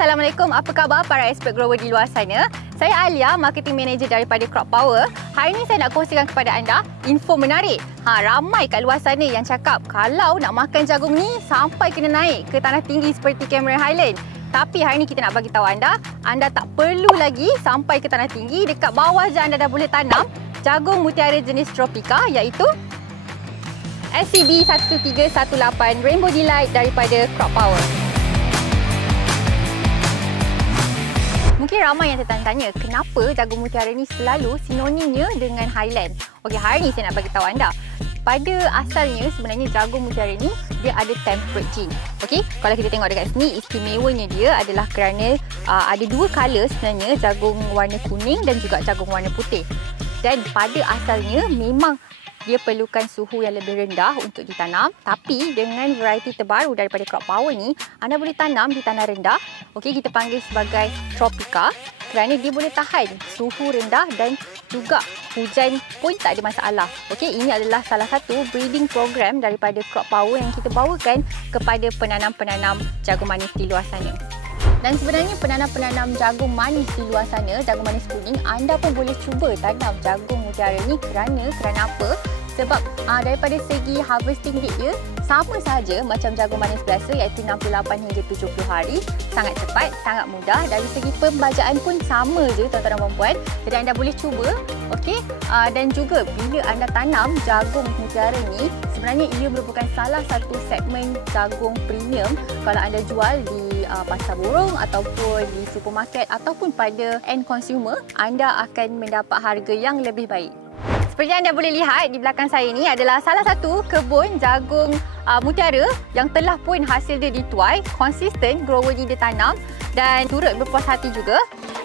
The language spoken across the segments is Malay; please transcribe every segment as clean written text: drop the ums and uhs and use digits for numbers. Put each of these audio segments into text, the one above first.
Assalamualaikum, apa khabar para expert grower di luar sana? Saya Alia, Marketing Manager daripada Crop Power. Hari ini saya nak kongsikan kepada anda info menarik. Ramai kat luar sana yang cakap kalau nak makan jagung ni sampai kena naik ke tanah tinggi seperti Cameron Highland. Tapi hari ini kita nak bagi tahu anda tak perlu lagi sampai ke tanah tinggi. Dekat bawah je anda dah boleh tanam jagung mutiara jenis tropika iaitu SCB 1318 Rainbow Delight daripada Crop Power. Mungkin ramai yang tertanya-tanya kenapa jagung mutiara ni selalu sinonimnya dengan Highland. Okey, hari ni saya nak bagi tahu anda. Pada asalnya sebenarnya jagung mutiara ni dia ada temperate gene. Okey, kalau kita tengok dekat sini, istimewanya dia adalah kerana ada dua color sebenarnya, jagung warna kuning dan juga jagung warna putih. Dan pada asalnya memang dia perlukan suhu yang lebih rendah untuk ditanam, tapi dengan variety terbaru daripada Crop Power ni, anda boleh tanam di tanah rendah. Okey, kita panggil sebagai tropika kerana dia boleh tahan suhu rendah dan juga hujan pun tak ada masalah. Okey, ini adalah salah satu breeding program daripada Crop Power yang kita bawakan kepada penanam-penanam jagung manis di luar sana. Dan sebenarnya penanam-penanam jagung manis di luar sana, jagung manis kuning, anda pun boleh cuba tanam jagung mutiara ni kerana apa? Sebab daripada segi harvesting rate dia sama saja macam jagung manis biasa iaitu 68 hingga 70 hari. Sangat cepat, sangat mudah. Dari segi pembajaan pun sama je tuan-tuan dan puan-puan. Jadi anda boleh cuba, okey. Dan juga bila anda tanam jagung mutiara ni, sebenarnya ia merupakan salah satu segmen jagung premium kalau anda jual di pasar burung ataupun di supermarket ataupun pada end consumer, anda akan mendapat harga yang lebih baik. Seperti anda boleh lihat di belakang saya ni adalah salah satu kebun jagung mutiara yang telah pun hasil dia dituai, konsisten grower ni dia tanam dan turut berpuas hati juga.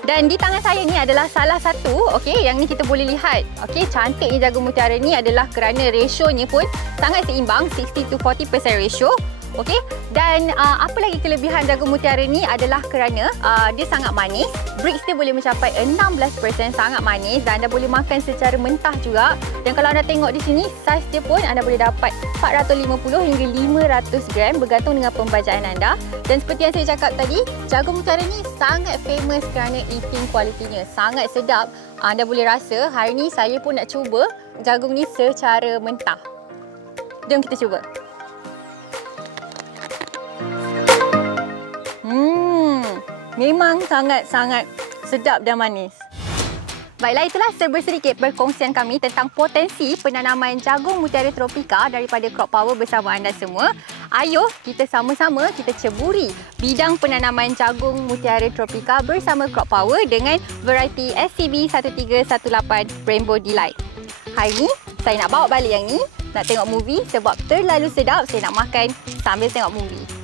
Dan di tangan saya ni adalah salah satu, okey, yang ni kita boleh lihat. Okey, cantiknya jagung mutiara ni adalah kerana rasionya pun sangat seimbang, 60 to 40% ratio. Okey, dan apa lagi kelebihan jagung mutiara ni adalah kerana dia sangat manis. Brix dia boleh mencapai 16%, sangat manis dan anda boleh makan secara mentah juga. Dan kalau anda tengok di sini, saiz dia pun anda boleh dapat 450 hingga 500 gram bergantung dengan pembajaan anda. Dan seperti yang saya cakap tadi, jagung mutiara ni sangat famous kerana eating kualitinya. Sangat sedap. Anda boleh rasa hari ni saya pun nak cuba jagung ni secara mentah. Jom kita cuba. Memang sangat-sangat sedap dan manis. Baiklah, itulah serba sedikit perkongsian kami tentang potensi penanaman jagung mutiara tropika daripada Crop Power bersama anda semua. Ayo kita sama-sama kita ceburi bidang penanaman jagung mutiara tropika bersama Crop Power dengan variety SCB 1318 Rainbow Delight. Hari ni saya nak bawa balik yang ni, nak tengok movie sebab terlalu sedap saya nak makan sambil tengok movie.